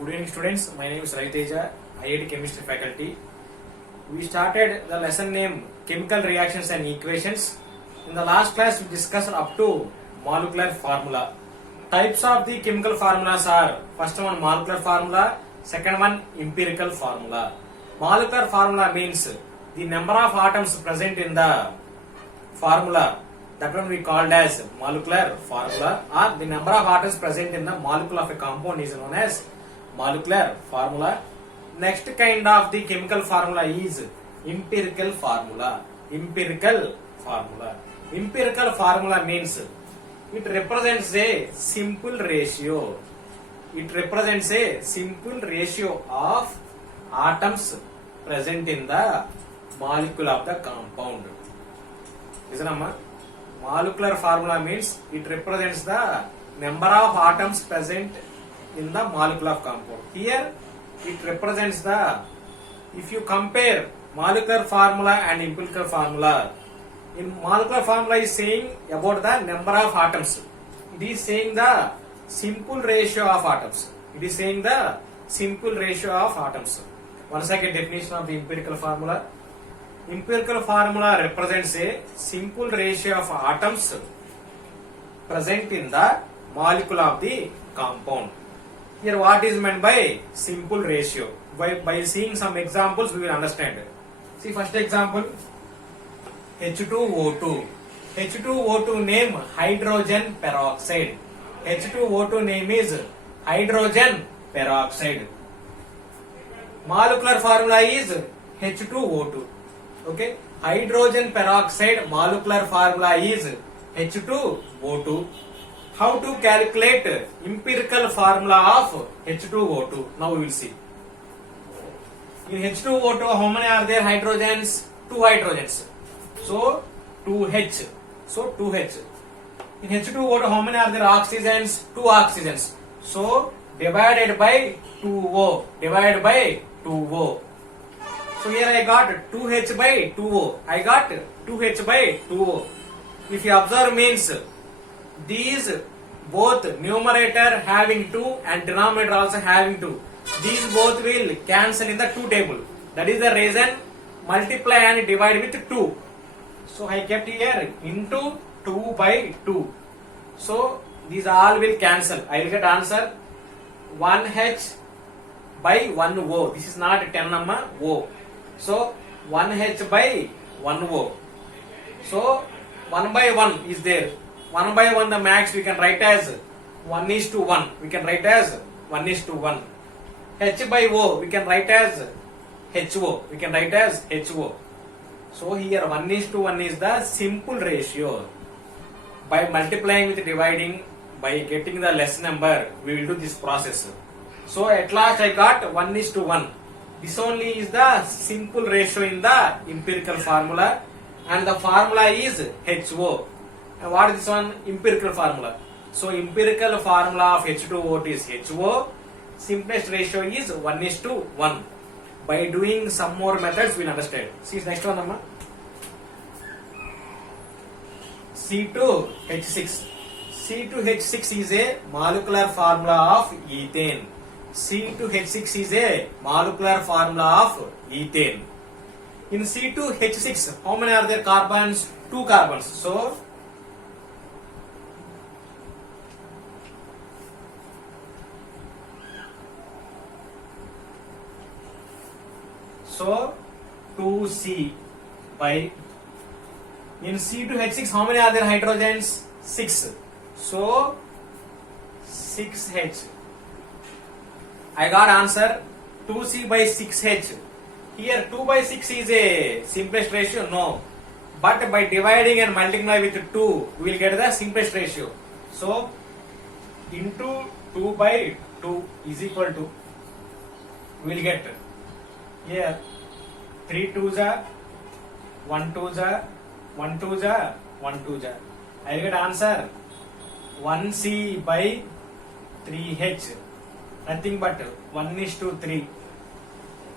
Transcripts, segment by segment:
Good evening students, my name is Raviteja, IIT Chemistry faculty. We started the lesson name Chemical Reactions and Equations. In the last class we discussed up to molecular formula. Types of the chemical formulas are first one molecular formula, second one empirical formula. Molecular formula means the number of atoms present in the formula, that one we called as molecular formula, or the number of atoms present in the molecule of a compound is known as molecular formula. Next kind of the chemical formula is empirical formula. Empirical formula means it represents a simple ratio. It represents a simple ratio of atoms present in the molecule of the compound. Isn't molecular formula means it represents the number of atoms present in the molecule of compound. Here it represents the, if you compare molecular formula and empirical formula, in molecular formula is saying about the number of atoms. It is saying the simple ratio of atoms. It is saying the simple ratio of atoms. Once again, definition of the empirical formula. Empirical formula represents a simple ratio of atoms present in the molecule of the compound. Here what is meant by simple ratio? By seeing some examples we will understand. See first example, H2O2. H2O2 name hydrogen peroxide. H2O2 name is hydrogen peroxide. Molecular formula is H2O2. Okay, hydrogen peroxide molecular formula is H2O2. How to calculate empirical formula of H2O2? Now we will see. In H2O2, how many are there hydrogens? 2 hydrogens. So 2H. So 2H. In H2O2, how many are there oxygens? 2 oxygens. So divided by 2O. Divided by 2O. So here I got 2H by 2O. I got 2H by 2O. If you observe means these both numerator having 2 and denominator also having 2. These both will cancel in the 2 table. That is the reason multiply and divide with 2. So I kept here into 2 by 2. So these all will cancel. I will get answer 1H by 1O. This is not 10 number O. So 1H by 1O. So 1 by 1 is there. 1 by 1 the max we can write as 1:1. We can write as 1:1. H by O we can write as HO. We can write as HO. So here 1:1 is the simple ratio. By multiplying with dividing, by getting the less number, we will do this process. So at last I got 1:1. This only is the simple ratio in the empirical formula, and the formula is HO. And what is this one? Empirical formula. So empirical formula of H2O is HO. Simplest ratio is 1:1. By doing some more methods we will understand. See next one, Amma. C2H6. C2H6 is a molecular formula of ethane. C2H6 is a molecular formula of ethane. In C2H6, how many are there carbons? 2 carbons. So 2C by, in C2H6 how many are there hydrogens? 6. So 6H. I got answer 2C by 6H. Here 2 by 6 is a simplest ratio? No. But by dividing and multiplying with 2, we will get the simplest ratio. So into 2 by 2 is equal to, we will get here 3 2s are 1 2s are 1 2s are 1 2s are. I will get answer 1C by 3H. Nothing but 1:3.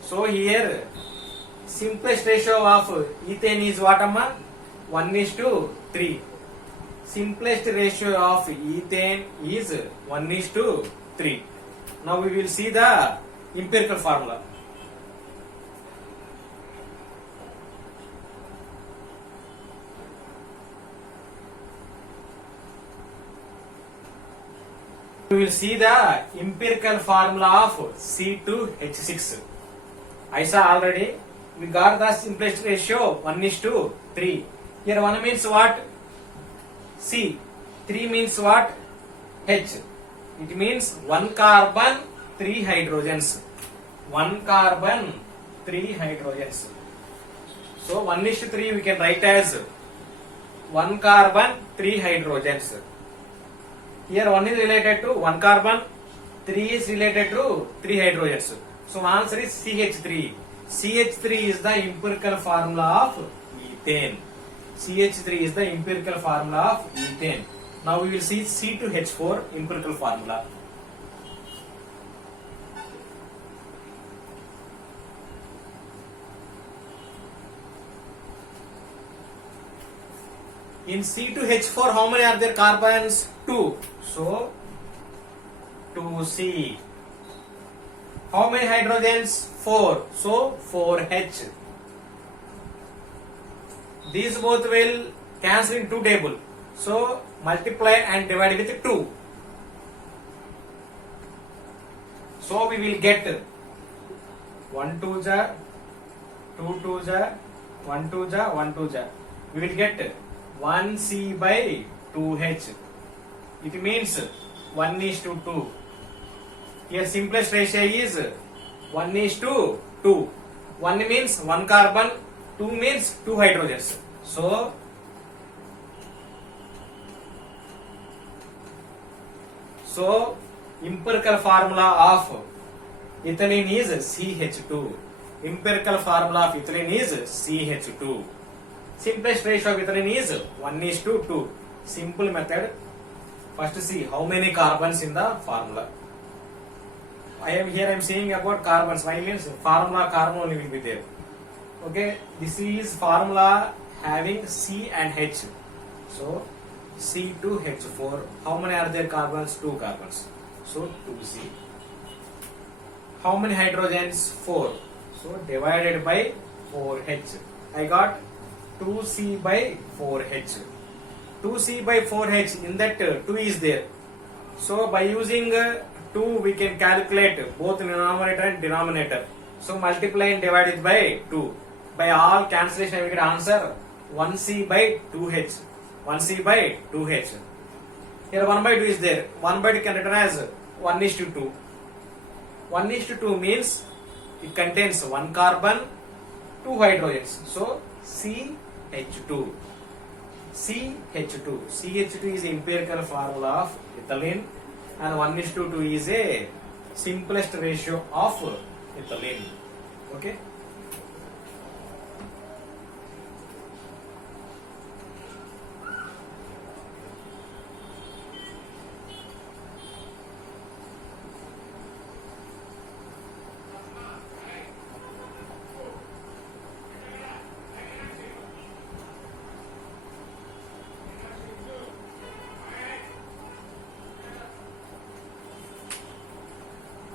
So here simplest ratio of ethane is what, amma? 1:3. Simplest ratio of ethane is 1:3. Now we will see the empirical formula. We will see the empirical formula of C2H6. I saw already. We got the simplest ratio 1:3. Here 1 means what? C. 3 means what? H. It means 1 carbon, 3 hydrogens. 1 carbon, 3 hydrogens. So 1:3 we can write as 1 carbon, 3 hydrogens. Here 1 is related to 1 carbon, 3 is related to 3 hydrogens. So answer is CH3. CH3 is the empirical formula of ethane. CH3 is the empirical formula of ethane. Now we will see C2H4 empirical formula. In C2H4, how many are there carbons? 2. So 2C. How many hydrogens? 4. So 4H. These both will cancel in 2 table. So multiply and divide with 2. So we will get 1 2 ja, 2 2 ja, 1 2 ja, 1 2 ja. We will get 1C by 2H. It means 1:2. Here simplest ratio is 1:2. 1 means 1 carbon, 2 means 2 hydrogens. So empirical formula of ethylene is CH2. Empirical formula of ethylene is CH2. Simplest ratio of ethylene is 1:2. Simple method. First see how many carbons in the formula. I am saying about carbons. Why means formula carbon only will be there. Okay, this is formula having C and H. So C2H4. How many are there carbons? 2 carbons. So 2C. How many hydrogens? 4. So divided by 4H. I got 2C by 4H. 2C by 4H. In that 2 is there. So by using 2 we can calculate both numerator and denominator. So multiply and divide it by 2. By all cancellation we get answer 1C by 2H. 1C by 2H. Here 1 by 2 is there. 1 by 2 can written as 1:2. 1:2 means it contains 1 carbon, 2 hydrogens. So CH2. CH2. CH2 is the empirical formula of ethylene and 1:2 is a simplest ratio of ethylene. Okay.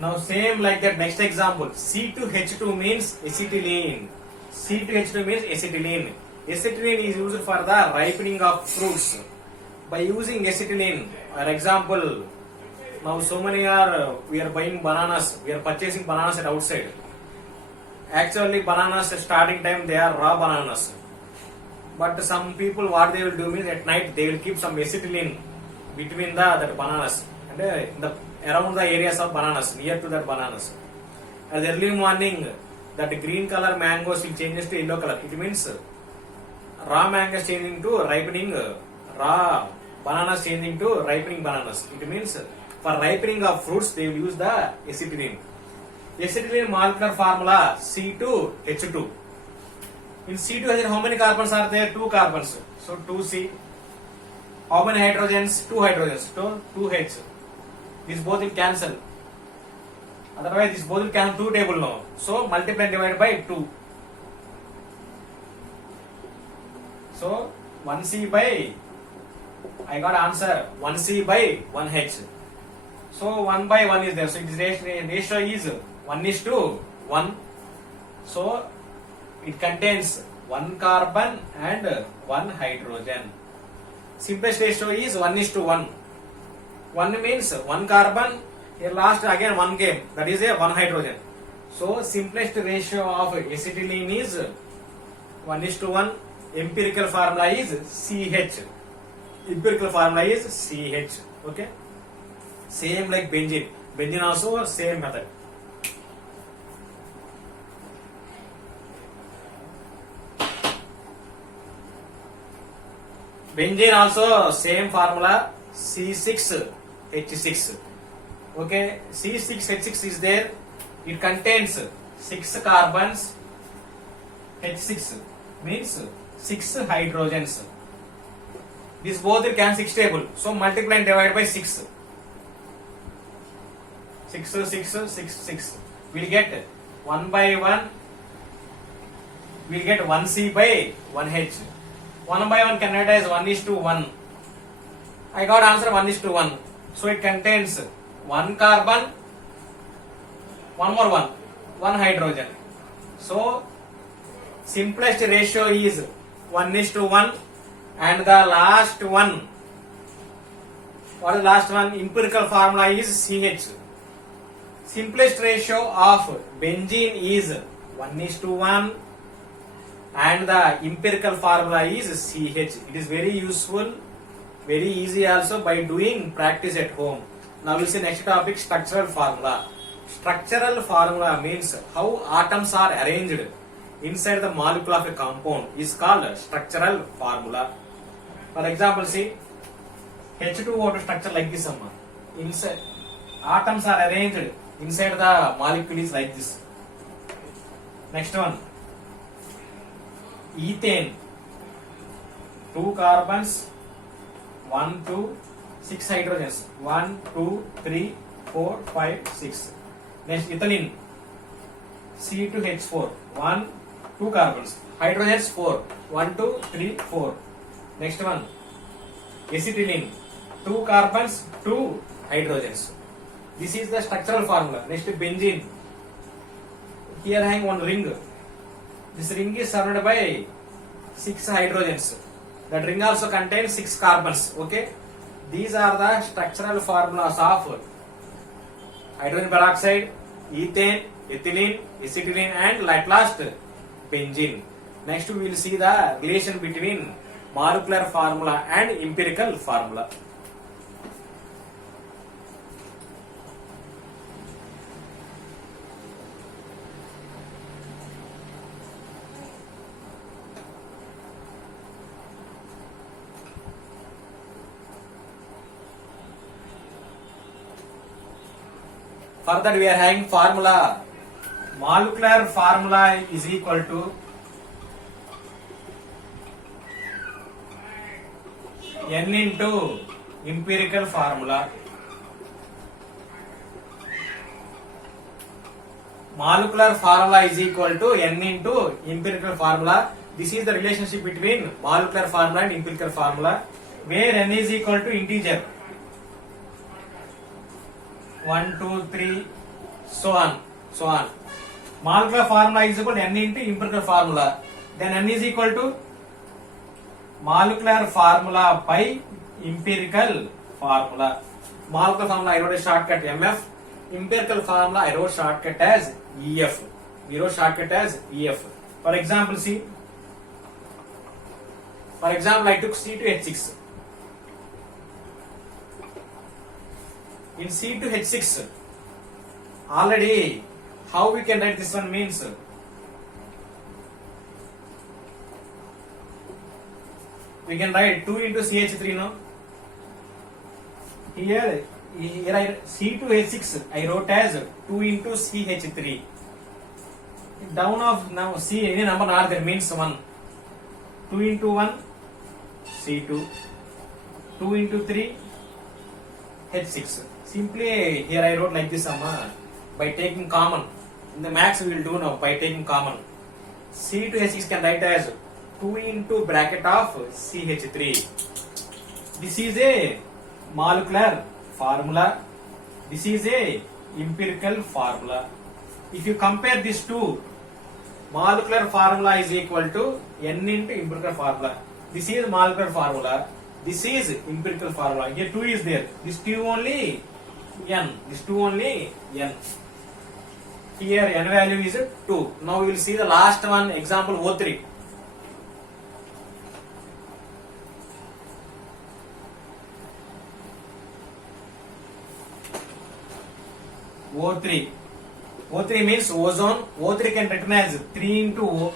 Now same like that next example. C2H2 means acetylene. C2H2 means acetylene. Acetylene is used for the ripening of fruits. By using acetylene, for example, now so many are, we are buying bananas, we are purchasing bananas at outside. Actually bananas starting time they are raw bananas. But some people what they will do means at night they will keep some acetylene between that bananas and in the around the areas of bananas, near to that bananas. As early morning, that green color mangoes will change to yellow color. It means raw mangoes changing to ripening, raw bananas changing to ripening bananas. It means for ripening of fruits they will use the acetylene. Acetylene molecular formula C2H2. In C2H, how many carbons are there? 2 carbons. So 2C. How many hydrogens? 2 hydrogens. So 2H. This both will cancel. Otherwise, this both will cancel 2 table now. So multiply and divide by 2. So 1C by, I got answer 1C by 1H. So 1 by 1 is there. So its ratio is 1:1. So it contains 1 carbon and 1 hydrogen. Simplest ratio is 1:1. 1 means 1 carbon. Here last again 1 came. That is a 1 hydrogen. So simplest ratio of acetylene is 1:1. Empirical formula is CH. Empirical formula is CH. Okay. Same like benzene. Benzene also same method. Benzene also same formula C6H6. Okay, C6H6 is there. It contains 6 carbons. H6 means 6 hydrogens. These both are can-6 table. So multiply and divide by 6. 6, 6, 6, 6. We'll get 1 by 1. We'll get 1C by 1H. 1 by 1 can write as 1:1. I got answer 1:1. So it contains 1 carbon, 1 more 1 hydrogen. So simplest ratio is 1:1, and the last one, what is the last one? Empirical formula is CH. Simplest ratio of benzene is 1:1, and the empirical formula is CH. It is very useful, very easy also by doing practice at home. Now we'll see next topic, structural formula. Structural formula means how atoms are arranged inside the molecule of a compound is called structural formula. For example, see H2O structure like this. Inside atoms are arranged inside the molecule is like this. Next one, ethane, 2 carbons, 1, 2, 6 hydrogens, 1, 2, 3, 4, 5, 6. Next, ethylene, C2H4, 1, 2 carbons, hydrogens 4, 1, 2, 3, 4. Next one, acetylene, 2 carbons, 2 hydrogens. This is the structural formula. Next, benzene. Here hang one ring. This ring is surrounded by 6 hydrogens. That ring also contains 6 carbons. Okay. These are the structural formulas of hydrogen peroxide, ethane, ethylene, acetylene, and at last benzene. Next we will see the relation between molecular formula and empirical formula. Further we are having formula. Molecular formula is equal to N into empirical formula. Molecular formula is equal to N into empirical formula. This is the relationship between molecular formula and empirical formula, where N is equal to integer 1, 2, 3, so on. Molecular formula is equal to N into empirical formula. Then N is equal to molecular formula by empirical formula. Molecular formula I wrote a shortcut MF. Empirical formula I wrote shortcut as EF. We wrote shortcut as EF. For example, see. For example, I took C2H6. In C2H6, already how we can write this one means we can write 2 into CH3 now. Here I C2H6 I wrote as 2 into CH3. Down of now C any number not there means 1. 2 into 1 C2. 2 into 3 H6. Simply here I wrote like this by taking common. In the max we will do now by taking common. C2H6 can write as 2 into bracket of CH3. This is a molecular formula. This is a empirical formula. If you compare these two, molecular formula is equal to N into empirical formula. This is molecular formula. This is empirical formula. Here 2 is there. This 2 only N. This 2 only N. Here N value is 2. Now we will see the last one, example O3. O3. O3 means ozone. O3 can written as 3 into O.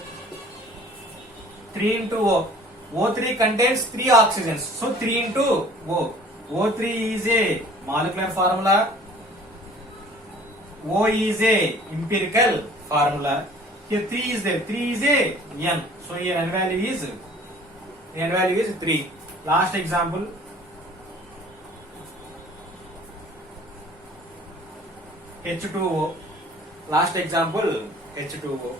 3 into O. O3 contains 3 oxygens. So 3 into O. O3 is a molecular formula. O is a empirical formula. Here 3 is there. 3 is a N. So here N value is 3. Last example. H2O. Last example H2O.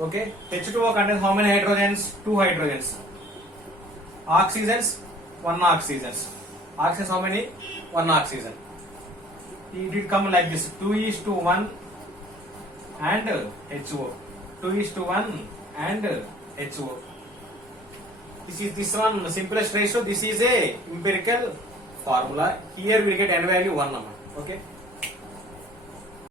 Okay. H2O contains how many hydrogens? 2 hydrogens. Oxygens? 1 oxygens. Oxygens how many? 1 oxygen. It will come like this: 2:1 and HO. 2:1 and HO. This one simplest ratio. This is a empirical formula. Here we get N value 1 number. Okay.